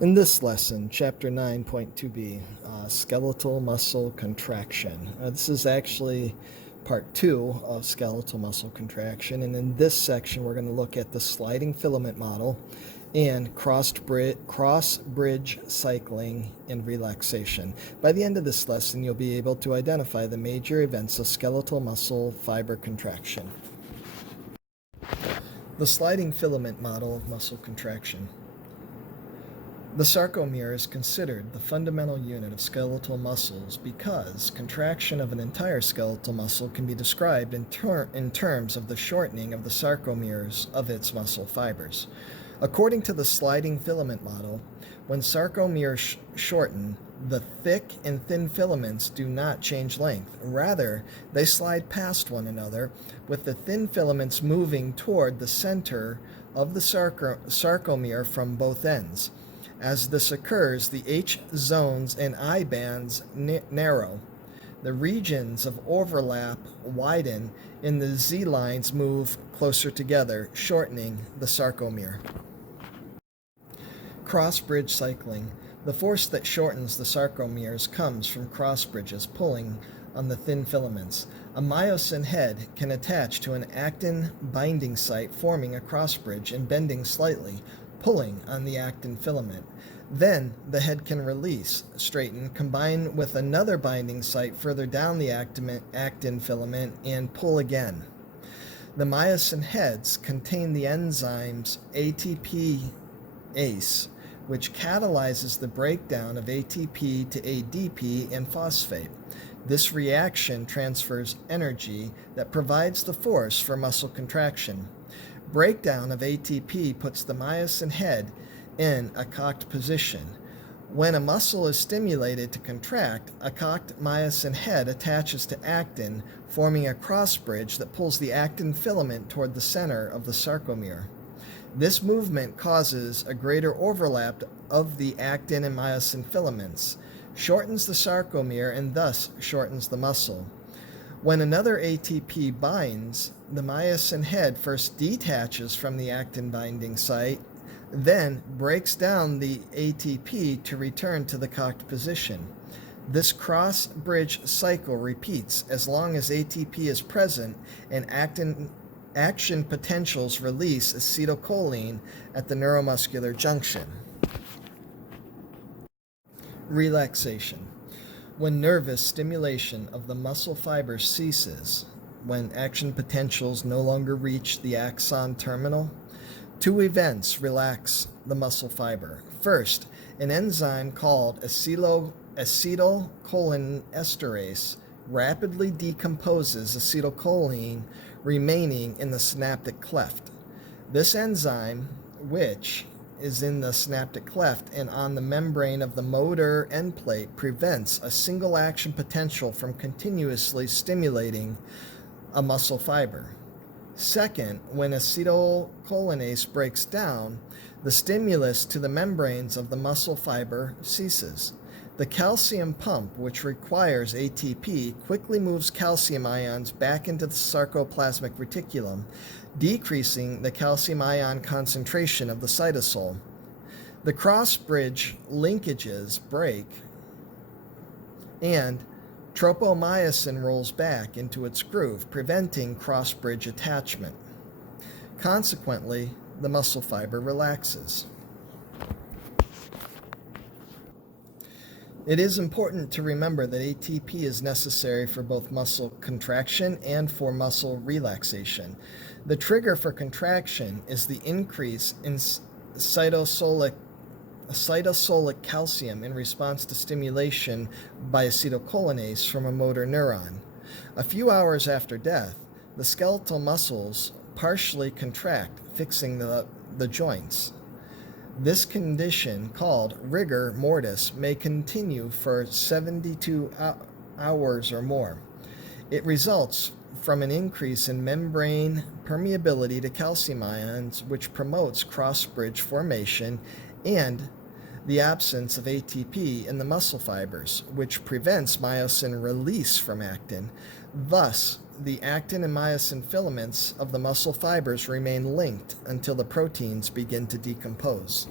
In this lesson, Chapter 9.2b, Skeletal Muscle Contraction. This is actually Part 2 of Skeletal Muscle Contraction, and in this section we're going to look at the sliding filament model and cross-bridge cycling and relaxation. By the end of this lesson, you'll be able to identify the major events of skeletal muscle fiber contraction. The sliding filament model of muscle contraction. The sarcomere is considered the fundamental unit of skeletal muscles because contraction of an entire skeletal muscle can be described in terms of the shortening of the sarcomeres of its muscle fibers. According to the sliding filament model, when sarcomeres shorten, the thick and thin filaments do not change length. Rather, they slide past one another, with the thin filaments moving toward the center of the sarcomere from both ends. As this occurs, the H zones and I bands narrow. The regions of overlap widen, and the Z lines move closer together, shortening the sarcomere. Cross-bridge cycling. The force that shortens the sarcomeres comes from cross-bridges pulling on the thin filaments. A myosin head can attach to an actin binding site, forming a cross-bridge and bending slightly, pulling on the actin filament. Then the head can release, straighten, combine with another binding site further down the actin filament, and pull again. The myosin heads contain the enzymes ATPase, which catalyzes the breakdown of ATP to ADP and phosphate. This reaction transfers energy that provides the force for muscle contraction. Breakdown of ATP puts the myosin head in a cocked position. When a muscle is stimulated to contract, a cocked myosin head attaches to actin, forming a cross bridge that pulls the actin filament toward the center of the sarcomere. This movement causes a greater overlap of the actin and myosin filaments, shortens the sarcomere, and thus shortens the muscle. When another ATP binds, the myosin head first detaches from the actin binding site, then breaks down the ATP to return to the cocked position. This cross-bridge cycle repeats as long as ATP is present and action potentials release acetylcholine at the neuromuscular junction. Relaxation. When nervous stimulation of the muscle fibers ceases, when action potentials no longer reach the axon terminal, two events relax the muscle fiber. First, an enzyme called acetylcholinesterase rapidly decomposes acetylcholine remaining in the synaptic cleft. This enzyme, which is in the synaptic cleft and on the membrane of the motor end plate, prevents a single action potential from continuously stimulating a muscle fiber. Second, when acetylcholinase breaks down, the stimulus to the membranes of the muscle fiber ceases. The calcium pump, which requires ATP, quickly moves calcium ions back into the sarcoplasmic reticulum, decreasing the calcium ion concentration of the cytosol. The cross-bridge linkages break, and tropomyosin rolls back into its groove, preventing cross-bridge attachment. Consequently, the muscle fiber relaxes. It is important to remember that ATP is necessary for both muscle contraction and for muscle relaxation. The trigger for contraction is the increase in cytosolic calcium in response to stimulation by acetylcholinase from a motor neuron. A few hours after death, the skeletal muscles partially contract, fixing the joints. This condition, called rigor mortis, may continue for 72 hours or more. It results from an increase in membrane permeability to calcium ions, which promotes cross-bridge formation, and the absence of ATP in the muscle fibers, which prevents myosin release from actin. Thus, the actin and myosin filaments of the muscle fibers remain linked until the proteins begin to decompose.